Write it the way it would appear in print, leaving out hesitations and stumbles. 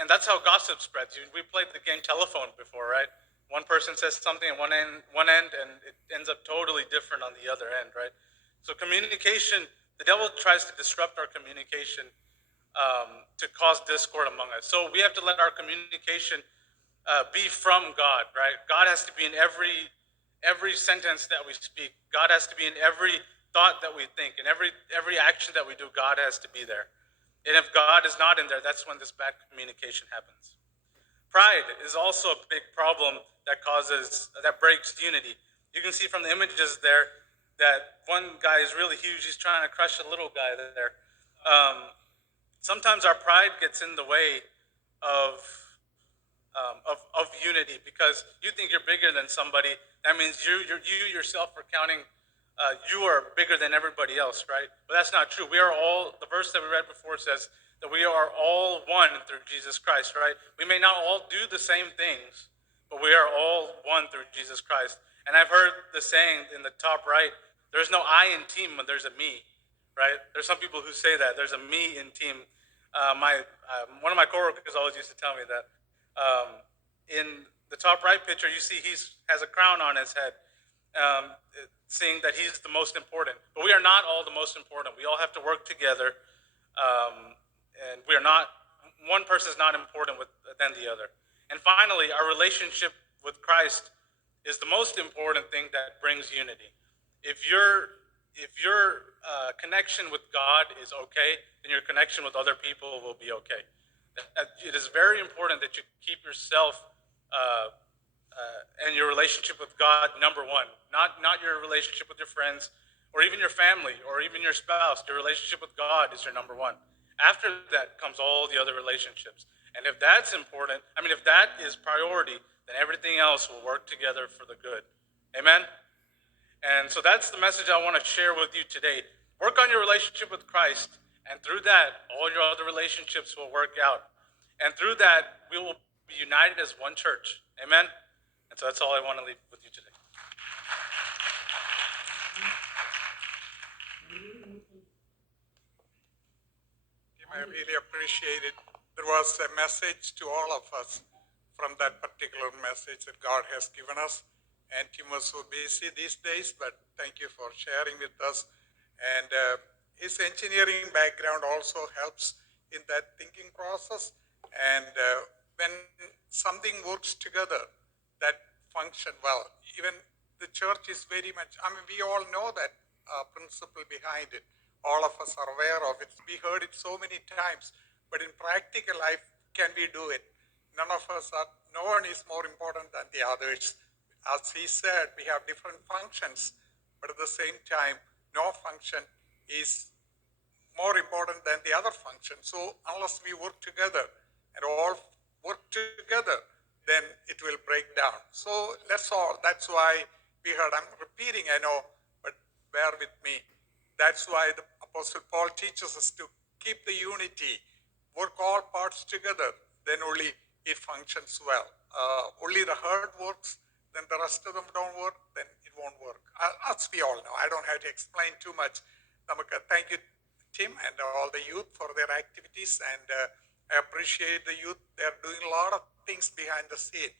And that's how gossip spreads. We played the game telephone before, right? One person says something at one end, and it ends up totally different on the other end, right? So communication, the devil tries to disrupt our communication to cause discord among us. So we have to let our communication be from God, right? God has to be in every sentence that we speak. God has to be in every thought that we think, and every action that we do. God has to be there. And if God is not in there, that's when this bad communication happens. Pride is also a big problem that breaks unity. You can see from the images there that one guy is really huge. He's trying to crush a little guy there. Sometimes our pride gets in the way of of unity because you think you're bigger than somebody. That means you yourself are counting. You are bigger than everybody else, right? But that's not true. We are all. The verse that we read before says that we are all one through Jesus Christ, right? We may not all do the same things, but we are all one through Jesus Christ. And I've heard the saying in the top right: "There's no I in team, but there's a me." Right? There's some people who say that there's a me in team. My One of my coworkers always used to tell me that. In the top right picture, you see he has a crown on his head, um, seeing that he's the most important. But we are not all the most important. We all have to work together, and we are not. One person is not important than the other. And finally, our relationship with Christ is the most important thing that brings unity. If your connection with God is okay, then your connection with other people will be okay. It is very important that you keep yourself and your relationship with God number one, not your relationship with your friends or even your family or even your spouse. Your relationship with God is your number one. After that comes all the other relationships. And if that's important, if that is priority, then everything else will work together for the good. Amen? And so that's the message I want to share with you today. Work on your relationship with Christ, and through that, all your other relationships will work out. And through that, we will be united as one church. Amen? And so that's all I want to leave with you today. Tim, I really appreciate it. There was a message to all of us from that particular message that God has given us. And Tim was so busy these days, but thank you for sharing with us. And his engineering background also helps in that thinking process. And when something works together, that function well. Even the church is very much, we all know that principle behind it. All of us are aware of it. We heard it so many times. But in practical life, can we do it? None of us are, no one is more important than the others. As he said, we have different functions, but at the same time, no function is more important than the other function. So unless we work together and all work together, then it will break down. So that's why we heard, I'm repeating, I know, but bear with me. That's why the Apostle Paul teaches us to keep the unity, work all parts together, then only it functions well. Only the heart works, then the rest of them don't work, then it won't work. As we all know, I don't have to explain too much. Thank you, Tim, and all the youth for their activities, and I appreciate the youth. They're doing a lot of things behind the scene.